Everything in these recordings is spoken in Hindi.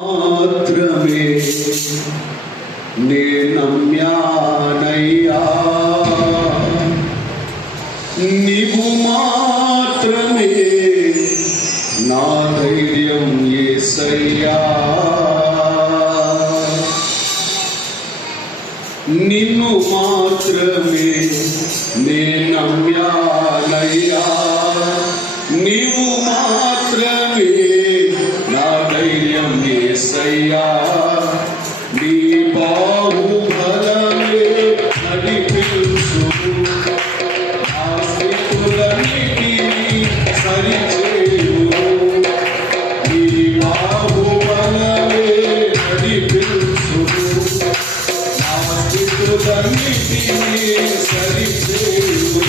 मात्र में निर्नम्या नैया निभु मात्र सैया निन्नु मात्र में निर्नम्या ఏసయ్యా నీ బాహు బలమే నడిపించు ఆస్తికులన్నిటి సరిచేయు నీ బాహు బలమే నడిపించు ఆస్తికులన్నిటి సరిచేయు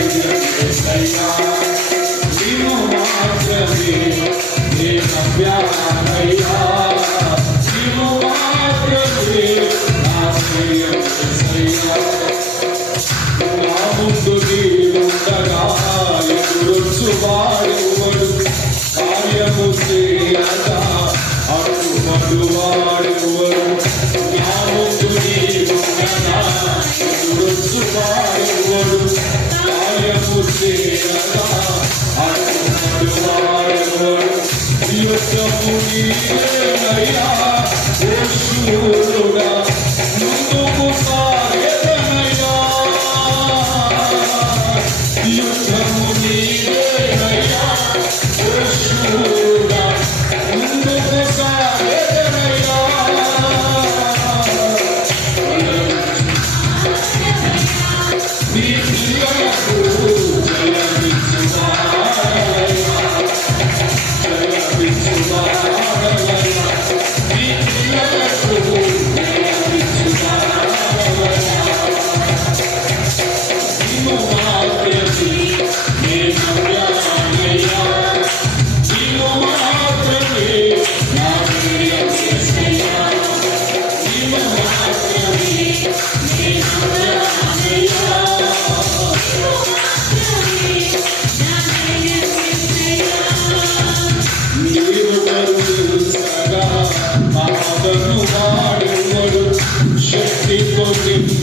Krishna Krishna Thank you. Shakti Bodhi,